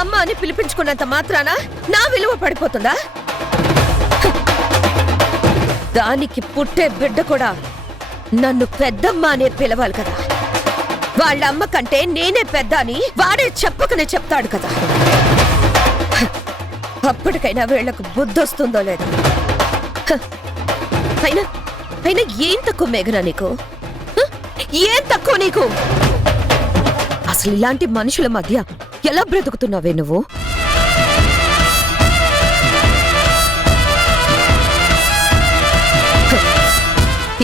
అమ్మ అని పిలిపించుకున్నంత మాత్రాన నా విలువ పడిపోతుందా? దానికి పుట్టే బిడ్డ కూడా నన్ను పెద్దమ్మ అనే పిలవాలి కదా. వాళ్ళ అమ్మ కంటే నేనే పెద్ద అని వాడే చెప్పకనే చెప్తాడు కదా. అప్పటికైనా వీళ్లకు బుద్ధొస్తుందో లేదో. అయినా అయినా ఏం తక్కువ మేఘనా నీకు? ఏం తక్కువ నీకు? అసలు ఇలాంటి మనుషుల మధ్య ఎలా బ్రతుకుతున్నావే నువ్వు?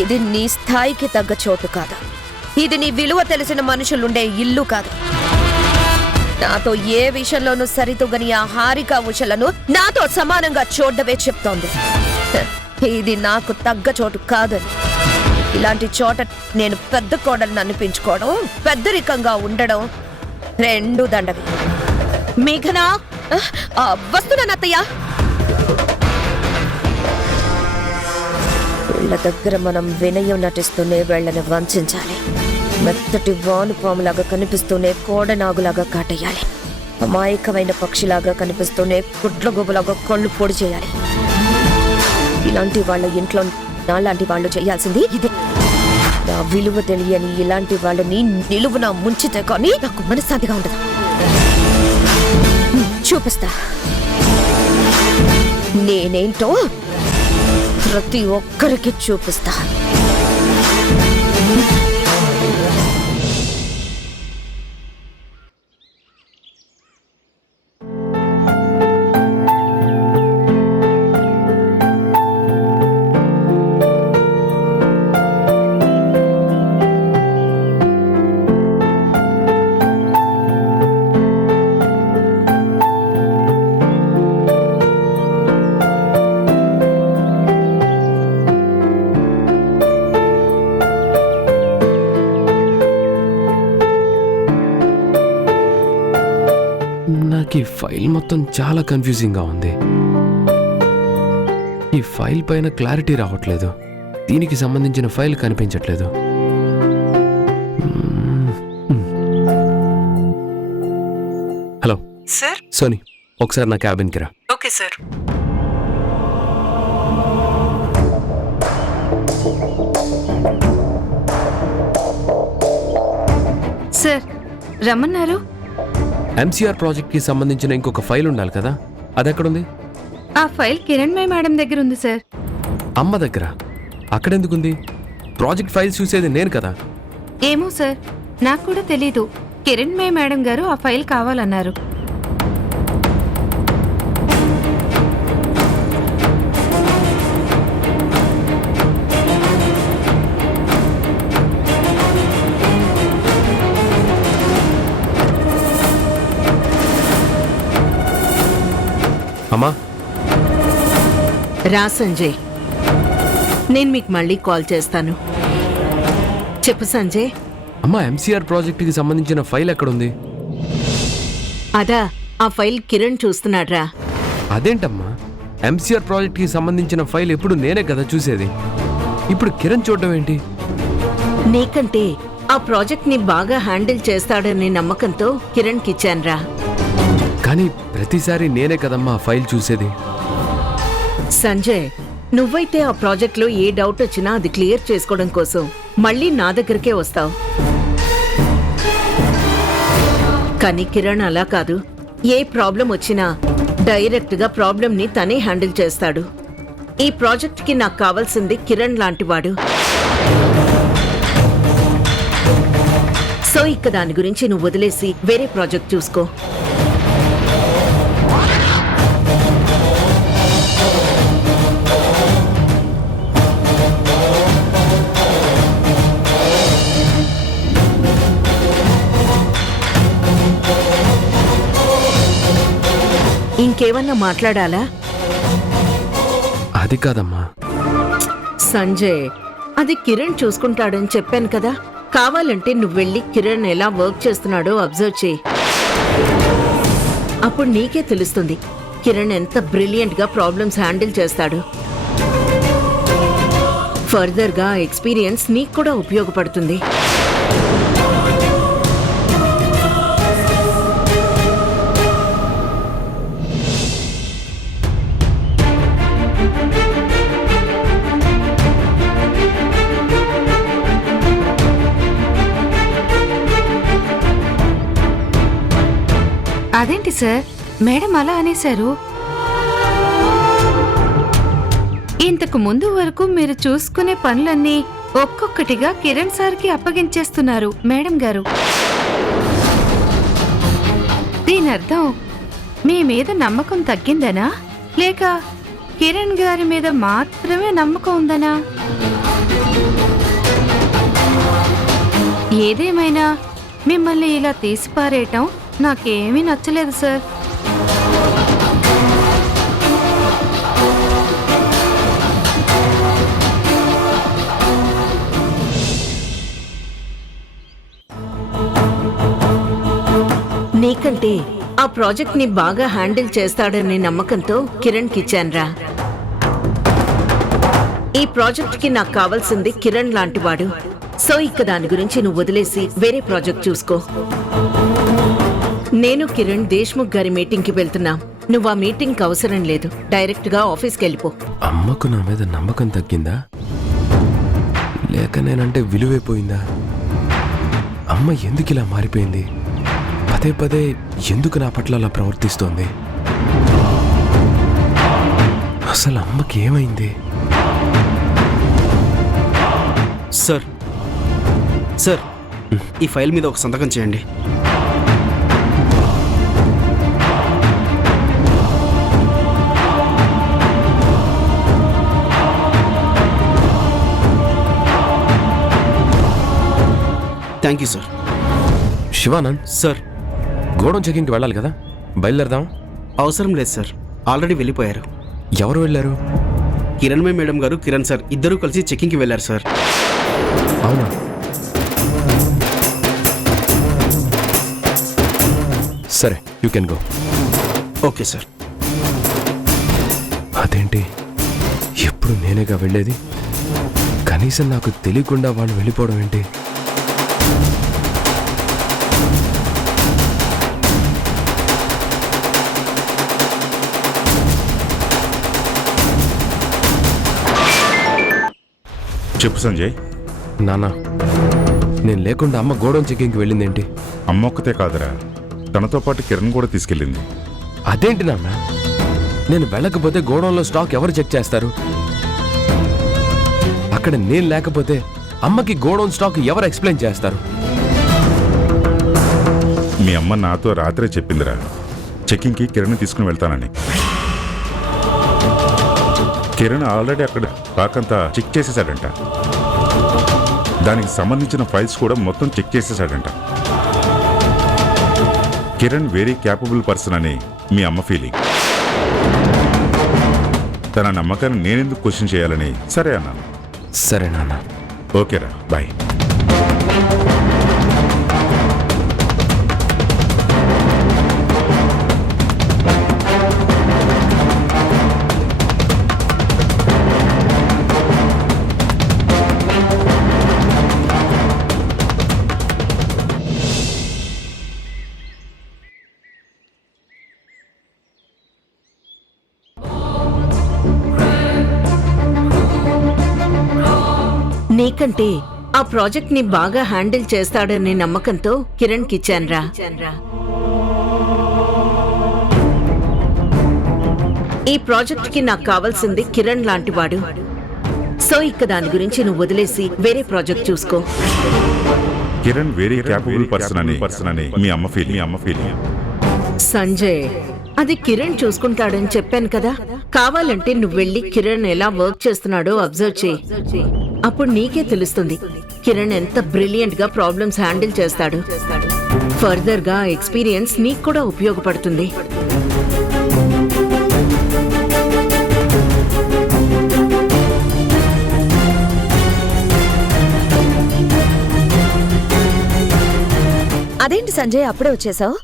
ఇది నీ స్థాయికి తగ్గ చోటు కాదు. ఇది నీ విలువ తెలిసిన మనుషులుండే ఇల్లు కాదు. నాతో ఏ విషయంలోనూ సరితూగని ఆ హారిక ఉషలను నాతో సమానంగా చూడవే చెప్తోంది. ఇది నాకు తగ్గ చోటు కాదని. ఇలాంటి చోట నేను పెద్ద కోడలను అనిపించుకోవడం, పెద్దరికంగా ఉండడం రెండు దండవి. మేఘనా, వస్తున్నాను అత్తయ్య. వీళ్ళ దగ్గర మనం వినయం నటిస్తూనే వీళ్ళని వంచాలి. మెత్తటి వానుపాములాగా కనిపిస్తూనే కోడనాగులాగా కాటేయాలి. అమాయకమైన పక్షిలాగా కనిపిస్తూనే గుడ్ల గుబలాగా కళ్ళు పొడి చేయాలి. ఇలాంటి వాళ్ళ ఇంట్లో నాలాంటి వాళ్ళు చేయాల్సింది ఇదే. నా విలువ తెలియని ఇలాంటి వాళ్ళని నిలువున ముంచితే కానీ నాకు మనశ్శాంతిగా ఉండదు. చూపిస్తా నేనేంటో, ప్రతి ఒక్కరికి చూపిస్తా. ఈ ఫైల్ మొత్తం చాలా కన్ఫ్యూజింగ్ గా ఉంది. ఈ ఫైల్ పైన క్లారిటీ రావట్లేదు. దీనికి సంబంధించిన ఫైల్ కనిపించట్లేదు. Hello sir. సోనీ, ఒకసారి నా క్యాబిన్కి రా. Okay sir. సార్ రమ్మన్నారు. ఎంసీఆర్ ప్రాజెక్ట్ కి సంబంధించిన ఇంకొక ఫైల్ ఉండాలి కదా, అది ఎక్కడుంది? ఆ ఫైల్ కిరణ్మయ్ మేడం దగ్గర ఉంది సార్. అమ్మ దగ్గర? అక్కడెందుకుంది? ప్రాజెక్ట్ ఫైల్స్ చూసేది నేను కదా. ఏమో సార్, నాకు కూడా తెలీదు. కిరణ్మయ్ మేడం గారు ఆ ఫైల్ కావాలన్నారు. అమ్మా. రా సంజయ్, నేను మీకు మళ్ళీ కాల్ చేస్తాను. చెప్పు సంజయ్. అమ్మా, ఎంసీఆర్ ప్రాజెక్ట్ కి సంబంధించిన ఫైల్ ఎక్కడుంది? అదా, ఆ ఫైల్ కిరణ్ చూస్తున్నాడ్రా. అదేంటమ్మా, ఎంసీఆర్ ప్రాజెక్ట్ కి సంబంధించిన ఫైల్ ఎప్పుడు నేనే కదా చూసేది. ఇప్పుడు కిరణ్ చూడడం ఏంటి? నీకంటే ఆ ప్రాజెక్ట్ ని బాగా హ్యాండిల్ చేస్తాడనే నమ్మకంతో కిరణ్ కిచ్చాన్రా. కానీ ప్రతిసారి నేనే కదమ్మా ఫైల్ చూసేది. సంజయ్, నువ్వైతే ఆ ప్రాజెక్ట్ లో ఏ డౌట్ వచ్చినా అది క్లియర్ చేసుకోవడం కోసం మళ్ళీ నా దగ్గరకే వస్తావు. కానీ కిరణ్ అలా కాదు. ఏ ప్రాబ్లం వచ్చినా డైరెక్ట్ గా ప్రాబ్లం ని తనే హ్యాండిల్ చేస్తాడు. ఈ ప్రాజెక్ట్ కి నాకు కావాల్సింది కిరణ్ లాంటివాడు. సో ఇక దాని గురించి నువ్వు వదిలేసి వేరే ప్రాజెక్ట్ చూసుకో. ఇంకేమన్నా మాట్లాడాలా? అది కాదమ్మా. సంజయ్, అది కిరణ్ చూసుకుంటాడని చెప్పాను కదా. కావాలంటే నువ్వు వెళ్ళి కిరణ్ ఎలా వర్క్ చేస్తున్నాడో అబ్జర్వ్ చేయి. అప్పుడు నీకే తెలుస్తుంది కిరణ్ ఎంత బ్రిలియంట్ గా ప్రాబ్లమ్స్ హ్యాండిల్ చేస్తాడు. ఫర్దర్ గా ఎక్స్పీరియన్స్ నీకు కూడా ఉపయోగపడుతుంది. అదేంటి సార్ మేడం అలా అనేశారు? ఇంతకు ముందు వరకు మీరు చూసుకునే పనులన్నీ ఒక్కొక్కటిగా కిరణ్ సార్కి అప్పగించేస్తున్నారు మేడం గారు. దీని అర్థం మీ మీద నమ్మకం తగ్గిందనా, లేక కిరణ్ గారి మీద మాత్రమే నమ్మకం ఉందనా? ఏదేమైనా మిమ్మల్ని ఇలా తీసిపారేయటం నాకేమీ నచ్చలేదు సార్. నీకంటే ఆ ప్రాజెక్ట్ ని బాగా హ్యాండిల్ చేస్తాడనే నమ్మకంతో కిరణ్ కిచ్చాన్రా. ఈ ప్రాజెక్ట్ కి నాకు కావాల్సింది కిరణ్ లాంటివాడు. సో ఇక దాని గురించి నువ్వు వదిలేసి వేరే ప్రాజెక్ట్ చూసుకో. నేను కిరణ్ దేశ్ముఖ్ గారి మీటింగ్ కి వెళ్తున్నాం. నువ్వు ఆ మీటింగ్ కి అవసరం లేదు, డైరెక్ట్ గా ఆఫీస్కి వెళ్ళిపో. అమ్మకు నా మీద నమ్మకం తగ్గిందా, లేక నేనంటే విలువైపోయిందా? అమ్మ ఎందుకు ఇలా మారిపోయింది? పదే పదే ఎందుకు నా పట్ల అలా ప్రవర్తిస్తోంది? అసలు అమ్మకి ఏమైంది? సార్ సార్ ఈ ఫైల్ మీద ఒక సంతకం చేయండి. Thank you sir. Shivanand sir godown చెకింగ్కి వెళ్ళాలి కదా, బయలుదేరదాం. అవసరం లేదు సార్, ఆల్రెడీ వెళ్ళిపోయారు. ఎవరు వెళ్ళారు? కిరణ్మయ్ మేడం గారు, కిరణ్ సార్ ఇద్దరూ కలిసి చెకింగ్కి వెళ్ళారు సార్. అవునా? సరే, you can go. Okay sir. అదేంటి ఎప్పుడు నేనేగా వెళ్ళేది? కనీసం నాకు తెలియకుండా వాళ్ళు వెళ్ళిపోవడం ఏంటి? చెప్పు సంజయ్. నాన్న, నేను లేకుండా అమ్మ గోడౌన్ చెకింగ్కి వెళ్ళిందేంటి? అమ్మ ఒక్కతే కాదురా, తనతో పాటు కిరణ్ కూడా తీసుకెళ్ళింది. అదేంటి నాన్న, నేను వెళ్ళకపోతే గోడౌన్లో స్టాక్ ఎవరు చెక్ చేస్తారు? అక్కడ నేను లేకపోతే అమ్మకి గోడౌన్ స్టాక్ ఎవరు ఎక్స్ప్లెయిన్ చేస్తారు? మీ అమ్మ నాతో రాత్రే చెప్పిందిరా, చెకింగ్కి కిరణ్ తీసుకుని వెళ్తానని. కిరణ్ ఆల్రెడీ అక్కడ రాకంతా చెక్ చేసేసాడంట. దానికి సంబంధించిన ఫైల్స్ కూడా మొత్తం చెక్ చేసేసాడంట. కిరణ్ వెరీ క్యాపబుల్ పర్సన్ అని మీ అమ్మ ఫీలింగ్. తన నమ్మకాన్ని నేనెందుకు క్వశ్చన్ చేయాలని సరే అన్నాను. సరే నాన్న. ఓకేరా, బాయ్. నీకంటే ఆ ప్రాజెక్ట్ ని బాగా హ్యాండిల్ చేస్తాడనే నమ్మకంతో కిరణ్ కిచ్చాన్రా. ఈ ప్రాజెక్ట్ కి నాకు కావాల్సింది కిరణ్ లాంటివాడు. సో ఇక దాని గురించి నువ్వు వదిలేసి వేరే ప్రాజెక్ట్ చూసుకో. కిరణ్ వెరీ క్యాపబుల్ పర్సన్ అని మీ అమ్మ ఫీలింగ్. సంజయ్, అది కిరణ్ చూసుకుంటాడని చెప్పాను కదా. కావాలంటే నువ్వు వెళ్ళి కిరణ్ ఎలా వర్క్ చేస్తున్నాడో అబ్జర్వ్ చేయి. అప్పుడు నీకే తెలుస్తుంది కిరణ్ ఎంత బ్రిలియంట్ గా ప్రాబ్లమ్స్ హ్యాండిల్ చేస్తాడు. ఫర్దర్ గా ఎక్స్పీరియన్స్ నీకు కూడా ఉపయోగపడుతుంది. అదేంటి సంజయ్ అప్పుడే వచ్చేసావు?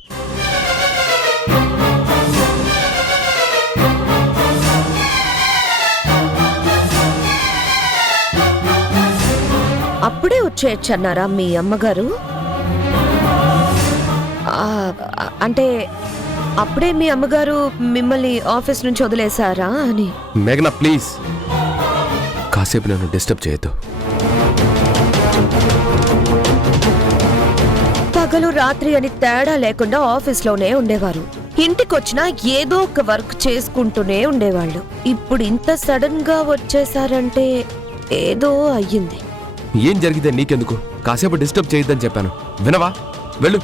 అప్పుడే వచ్చేయచ్చన్నారా మీ అమ్మగారు? అంటే అప్పుడే మీ అమ్మగారు మిమ్మల్ని ఆఫీస్ నుంచి వదిలేశారా అని. మేఘనా ప్లీజ్, కాసేపు నన్ను డిస్టర్బ్ చేయొద్దు. పద పగలు రాత్రి అని తేడా లేకుండా ఆఫీస్లోనే ఉండేవారు. ఇంటికొచ్చినా ఏదో ఒక వర్క్ చేసుకుంటూనే ఉండేవాళ్ళు. ఇప్పుడు ఇంత సడన్ గా వచ్చేసారంటే ఏదో అయ్యింది. ఏం జరిగితే నీకెందుకు? కాసేపు డిస్టర్బ్ చేయొద్దని చెప్పాను, వినవా? వెళ్ళు.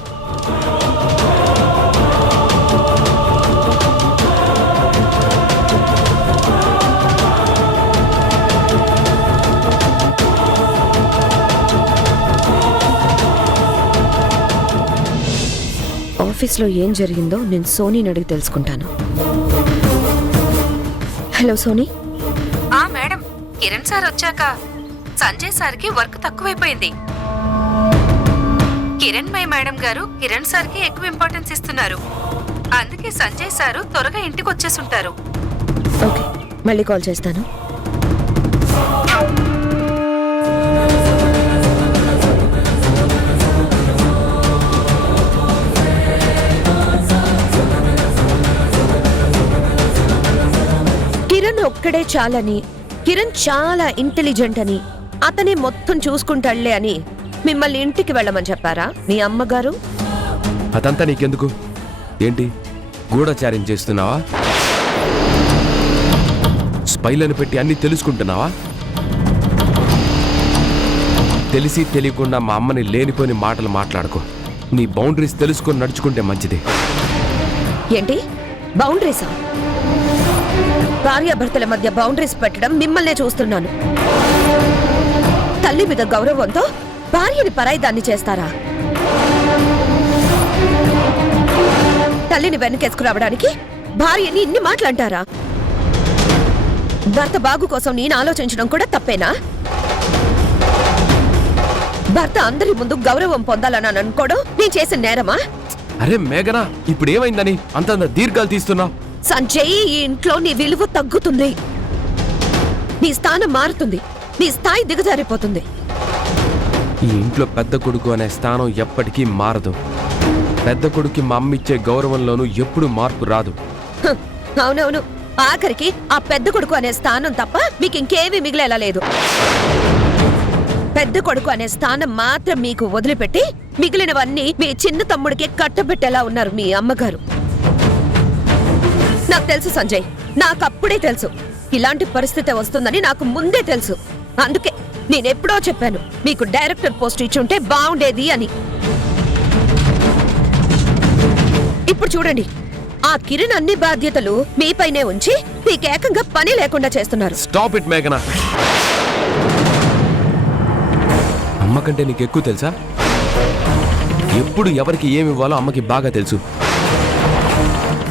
ఆఫీస్లో ఏం జరిగిందో నేను సోనీని అడిగి తెలుసుకుంటాను. Hello Soni. Madam, Kiran sir వచ్చాక సంజయ్ సార్కి వర్క్ తక్కువైపోయింది. కిరణ్మయ్ మేడం గారు కిరణ్ సార్కి ఎక్కువ ఇంపార్టెన్స్ ఇస్తున్నారు. అందుకే సంజయ్ సారు త్వరగా ఇంటికి వచ్చేసుంటారు. ఓకే, మళ్ళీ కాల్ చేస్తాను. కిరణ్ ఒక్కడే చాలని, కిరణ్ చాలా ఇంటెలిజెంట్ అని, అతనే మొత్తం చూసుకుంటాళ్లే అని మిమ్మల్ని ఇంటికి వెళ్ళమని చెప్పారా మీ అమ్మగారు? అదంతా నీకెందుకు? ఏంటి గూఢచార్యం చేస్తున్నావా? స్పైలను పెట్టి అన్ని తెలుసుకుంటున్నావా? తెలిసి తెలియకుండా మా అమ్మని లేనిపోని మాటలు మాట్లాడుకో. నీ బౌండరీస్ తెలుసుకొని నడుచుకుంటే మంచిది. ఏంటి బౌండరీసా? భార్యాభర్తల మధ్య బౌండరీస్ పెట్టడం మిమ్మల్నే చూస్తున్నాను. తల్లి మీద గౌరవంతో భార్యని పరాయిదాన్ని చేస్తారా? తల్లిని వెనకేసుకురావడానికి భార్యని ఇన్ని మాటలంటారా? భర్త బాగు కోసం నేను ఆలోచించడం కూడా తప్పేనా? భర్త అందరి ముందు గౌరవం పొందాలని అనుకోవడం నేను చేసిన నేరమా? అరే మేఘనా, ఇప్పుడు ఏమైందని అంత దీర్ఘాలు తీస్తున్నావు? సంజయ్, ఈ ఇంట్లో నీ విలువ తగ్గుతుంది, నీ స్థానం మారుతుంది, నీ స్థాయి దిగజారిపోతుంది. ఈ ఇంట్లో పెద్ద కొడుకు అనే స్థానం ఎప్పటికీ మారదు. పెద్ద కొడుకు మా అమ్మ ఇచ్చే గౌరవంలోనూ ఎప్పుడు మార్పు రాదు. అవునవును, ఆఖరికి ఆ పెద్ద కొడుకు అనే స్థానం తప్ప మీకు ఇంకేమీ మిగిలేలా లేదు. పెద్ద కొడుకు అనే స్థానం మాత్రం మీకు వదిలిపెట్టి మిగిలినవన్నీ మీ చిన్న తమ్ముడికి కట్టబెట్టేలా ఉన్నారు మీ అమ్మగారు. నాకు తెలుసు సంజయ్, నాకప్పుడే తెలుసు ఇలాంటి పరిస్థితి వస్తుందని. నాకు ముందే తెలుసు. అందుకే నేనెప్పుడో చెప్పాను మీకు డైరెక్టర్ పోస్ట్ ఇచ్చుంటే బాగుండేది అని. ఇప్పుడు చూడండి, ఆ కిరణ్ అన్ని బాధ్యతలు మీపైనే ఉంచి మీకేకంగా పని లేకుండా చేస్తున్నారు. స్టాప్ ఇట్ మేఘనా. అమ్మ కంటే నీకు ఎక్కువ తెలుసా? ఎప్పుడు ఎవరికి ఏమి ఇవ్వాలో అమ్మకి బాగా తెలుసు.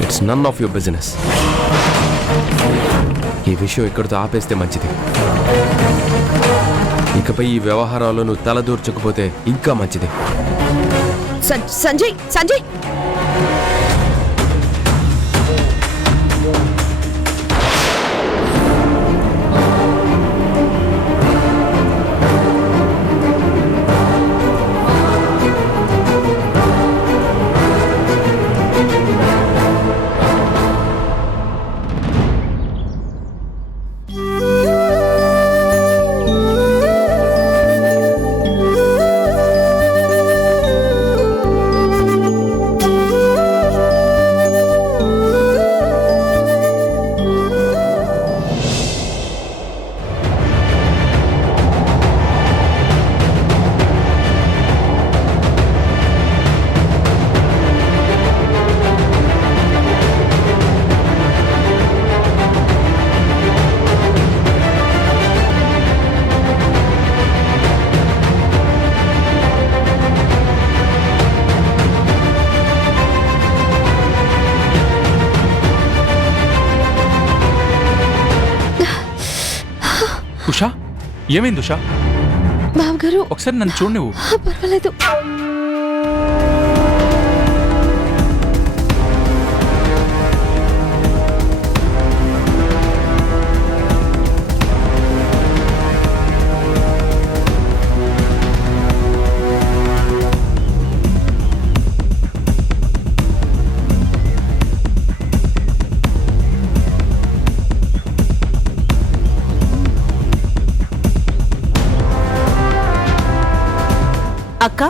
It's none of your business. ఈ విషయం ఇక్కడితో ఆపేస్తే మంచిది. ఇకపై ఈ వ్యవహారాల్లో నువ్వు తలదూర్చకపోతే ఇంకా మంచిది. సంజయ్, సంజయ్, ఉషా, ఏమైంది ఉషా? బావగారు ఒకసారి నన్ను చూడు. నువ్వు పర్వాలేదు. అక్క,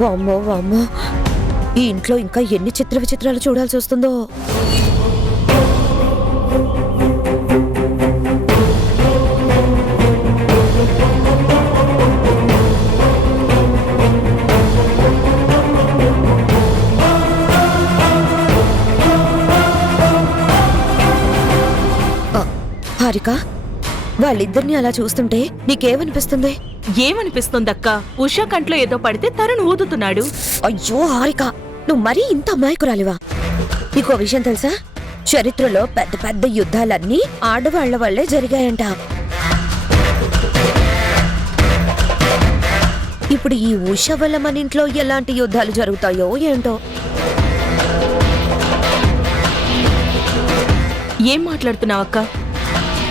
వామ్మో వామ్మో, ఈ ఇంట్లో ఇంకా ఎన్ని చిత్ర విచిత్రాలు చూడాల్సి వస్తుందో. హారిక, వాళ్ళిద్దరిని అలా చూస్తుంటే నీకేమనిపిస్తుంది? ఏమనిపిస్తుందక్క? ఉషా కంట్లో ఏదో పడితే తరుణ్ ఊదుతున్నాడు. అయ్యో హారిక, నువ్వు మరీ ఇంత అమాయకురాలివా? నీకో విషయం తెలుసా? చరిత్రలో పెద్ద పెద్ద యుద్ధాలన్నీ ఆడవాళ్ల వల్లే జరిగాయంట. ఇప్పుడు ఈ ఉష వల్ల మన ఇంట్లో ఎలాంటి యుద్ధాలు జరుగుతాయో ఏంటో. ఏం మాట్లాడుతున్నావక్క?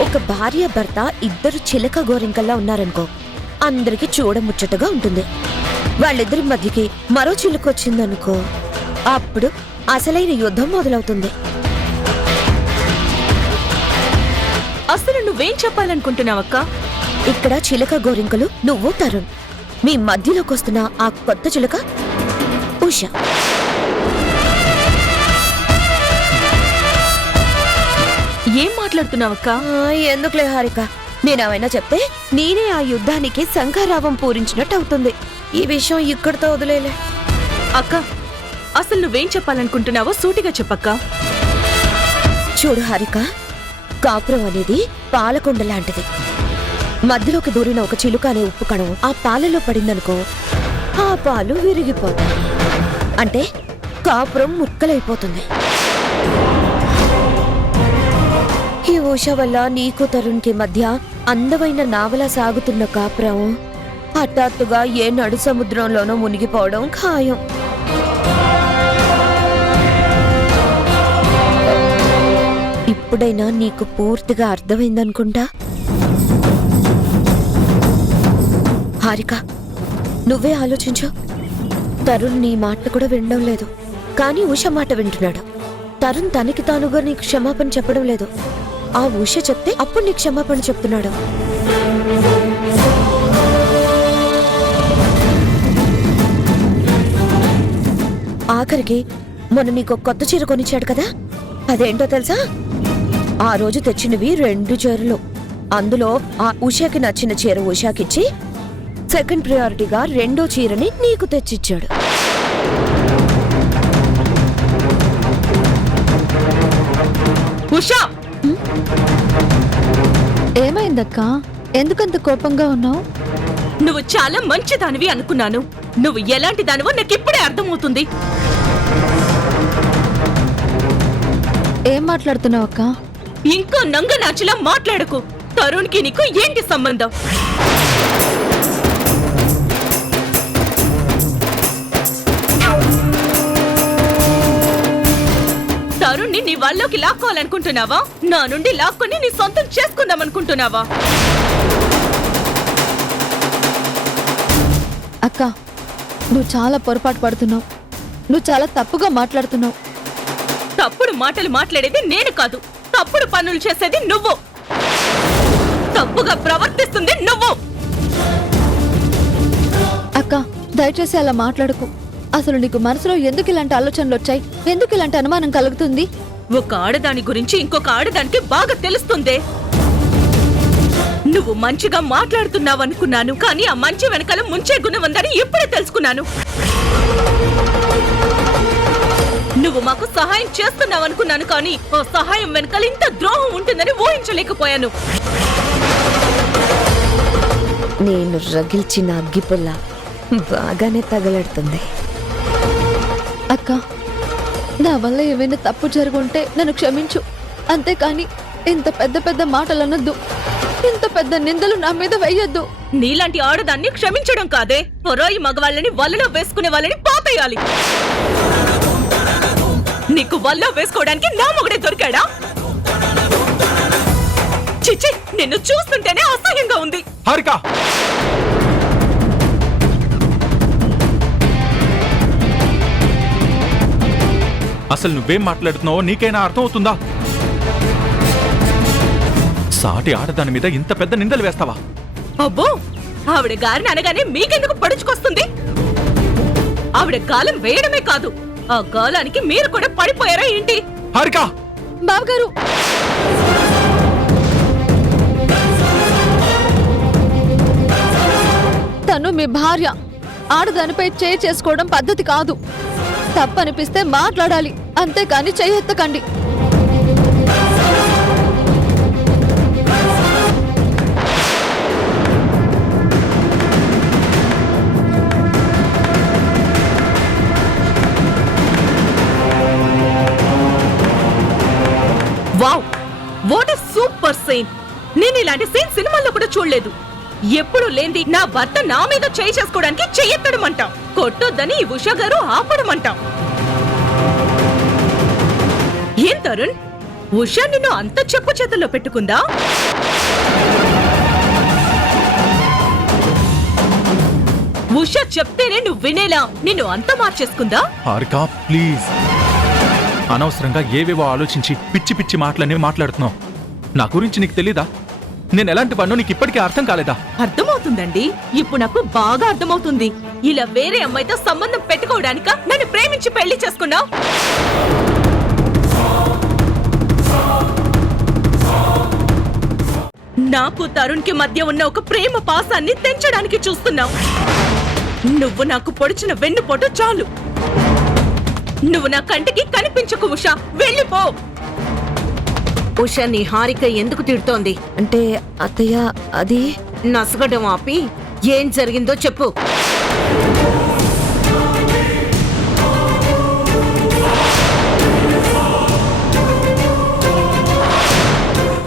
ఒక భార్య భర్త ఇద్దరు చిలక గోరింకల్లా ఉన్నారనుకో, అందరికి చూడముచ్చటగా ఉంటుంది. వాళ్ళిద్దరి మధ్యకి మరో చిలుక వచ్చిందనుకో, అప్పుడు అసలైన యుద్ధం మొదలవుతుంది. అసలు నువ్వేం చెప్పాలనుకుంటున్నావక్క? ఇక్కడ చిలక గోరింకలు నువ్వు తరుణ్, మీ మధ్యలోకి వస్తున్న ఆ కొత్త చిలక ఉష. ఏం మాట్లాడుతున్నావక్క? ఎందుకులే హారిక, నేనేమైనా చెప్తే నేనే ఆ యుద్ధానికి శంఖారావం పూరించినట్టు అవుతుంది. ఈ విషయం ఇక్కడితో వదిలేలే. అక్క, అసలు నువ్వేం చెప్పాలనుకుంటున్నావో సూటిగా చెప్పక్క. చూడు హారిక, కాపురం అనేది పాలకొండ లాంటిది. మధ్యలోకి దూరిన ఒక చిలుక అనే ఉప్పు కణం ఆ పాలలో పడిందనుకో, ఆ పాలు విరిగిపోతాయి. అంటే కాపురం ముక్కలైపోతుంది. ఈ ఉష వల్ల నీకు తరుణ్కి మధ్య అందమైన నావలా సాగుతున్న కాపురం హఠాత్తుగా ఏ నడు సముద్రంలోనో మునిగిపోవడం ఖాయం. ఇప్పుడైనా నీకు పూర్తిగా అర్థమైందనుకుంటా. హారిక, నువ్వే ఆలోచించు. తరుణ్ నీ మాట కూడా వినడం లేదు, కానీ ఉష మాట వింటున్నాడు. తరుణ్ తనకి తానుగా నీకు క్షమాపణ చెప్పడం లేదు. ఆ ఉష చెప్తే అప్పుడు నీకు క్షమాపణ చెప్తున్నాడు. ఆఖరికి మొన్న నీకు కొత్త చీర కొనిచ్చాడు కదా, అదేంటో తెలుసా? ఆ రోజు తెచ్చినవి 2 చీరలు. అందులో ఆ ఉషకి నచ్చిన చీర ఉషాకిచ్చి సెకండ్ ప్రయారిటీగా 2వ చీరని నీకు తెచ్చిచ్చాడు. ఉషా, ఏమైందక్క? ఎందుకంత కోపంగా ఉన్నావు? నువ్వు చాలా మంచిదానివి అనుకున్నాను. నువ్వు ఎలాంటి దానివో నాకు ఇప్పుడే అర్థమవుతుంది. ఏం మాట్లాడుతున్నావు అక్క? ఇంకో నంగనాచిలా మాట్లాడకు. తరుణ్కి నీకు ఏంటి సంబంధం? తరుణ్ని నీ వాళ్ళలోకి లాక్కోవాలనుకుంటున్నావా? నా నుండి లాక్కొని నీ సొంతం చేసుకుందామనుకుంటున్నావా? అక్క, నువ్వు చాలా పొరపాటు పడుతున్నావు. నువ్వు చాలా తప్పుగా మాట్లాడుతున్నావు. తప్పుడు మాటలు మాట్లాడేది నేను కాదు, తప్పుడు పనులు చేసేది నువ్వు. తప్పుగా ప్రవర్తిస్తుంది నువ్వు. అక్క, దయచేసి అలా మాట్లాడకు. అసలు నీకు మనసులో ఎందుకు ఇలాంటి ఆలోచనలు వచ్చాయి? ఎందుకు ఇలాంటి అనుమానం కలుగుతుంది? ఒక ఆడదాని గురించి ఇంకొక ఆడదానికి బాగా తెలుస్తుందే. నువ్వు మంచిగా మాట్లాడుతున్నావనుకున్నాను, కానీ ఆ మంచి వెనకాల ముంచే గుణం ఉందని ఇప్పుడే తెలుసుకున్నాను. నువ్వు మాకు సహాయం చేస్తున్నావనుకున్నాను, కానీ ఆ సహాయం వెనకాల ఇంత ద్రోహం ఉంటుందని ఊహించలేకపోయాను. నేను రగిల్చిన అగ్గిపుల్ల బాగానే తగలడుతుంది. అక్క, నా వల్ల ఏమైనా తప్పు జరుగుంటే నన్ను క్షమించు. అంతేకాని ఇంత పెద్ద పెద్ద మాటలు అనొద్దు. ఇంత పెద్ద నిందలు నా మీద వెయ్యొద్దు. నీలాంటి ఆడదాన్ని క్షమించడం కాదే, పొరాయి మగవాళ్ళని వలలో వేసుకునే వాళ్ళని పాపేయాలి. నీకు వల్లో వేసుకోవడానికి నా మొగుడే దొరికాడా? చిచ్చి, నిన్ను చూస్తుంటేనే అసహ్యంగా ఉంది. హారిక, అసలు నువ్వేం మాట్లాడుతున్నావో నీకైనా అర్థం అవుతుందా? సాటి ఆడదాని మీద ఇంత పెద్ద నిందలు వేస్తావా? అబ్బో, ఆవిడ గారిని అనగానే మీకెందుకు పడుచుకొస్తుంది? ఆవిడ గాలం వేయడమే కాదు, ఆ గాలానికి మీరు కూడా పడిపోయారా ఏంటి? హారిక బావగారు, తను మీ భార్య. ఆడదానిపై చేయి చేసుకోవడం పద్ధతి కాదు. తప్పనిపిస్తే మాట్లాడాలి, అంతేకాని చేయెత్తకండి. Wow, what a super scene! నేను ఇలాంటి సీన్ సినిమాల్లో కూడా చూడలేదు. ఎప్పుడు లేంది నా భర్త నా మీద చేయి చేసుకోవడానికి చెయ్యెత్తడమంటాం, కొట్టొద్దని ఈ ఉషా గారు ఆపడమంటాం. ఏం తరుణ్, ఉషా నిన్ను అంత చెప్పు చేతుల్లో పెట్టుకుందా? ఉషా చెప్తేనే నువ్వు వినేలా నిన్ను అంత మార్చేసుకుందా? హారిక ప్లీజ్, అనవసరంగా ఏవేవో ఆలోచించి పిచ్చి పిచ్చి మాటలన్నీ మాట్లాడుతున్నావు. నా గురించి నీకు తెలీదా? నేను ఎలాంటి వాడినో నీకు ఇప్పటికీ అర్థం కాలేదా? అర్థమవుతుందండి, ఇప్పుడు నాకు బాగా అర్థమవుతుంది. ఇలా వేరే అమ్మాయితో సంబంధం పెట్టుకోవడానిక నన్ను ప్రేమించి పెళ్లి చేసుకున్నావు? నాకు తరుణ్ కి మధ్య ఉన్న ఒక ప్రేమ పాసాన్ని తెంచడానికి చూస్తున్నావు. నువ్వు నాకు పొడిచిన వెన్నుపోటు చాలు. నువ్వు నా కంటికి కనిపించకు ఉషా, వెళ్ళిపో. ఉషా, నీ హారిక ఎందుకు తిడుతోంది? అంటే అత్తయ్య, అది నసగడం ఆపి ఏం జరిగిందో చెప్పు.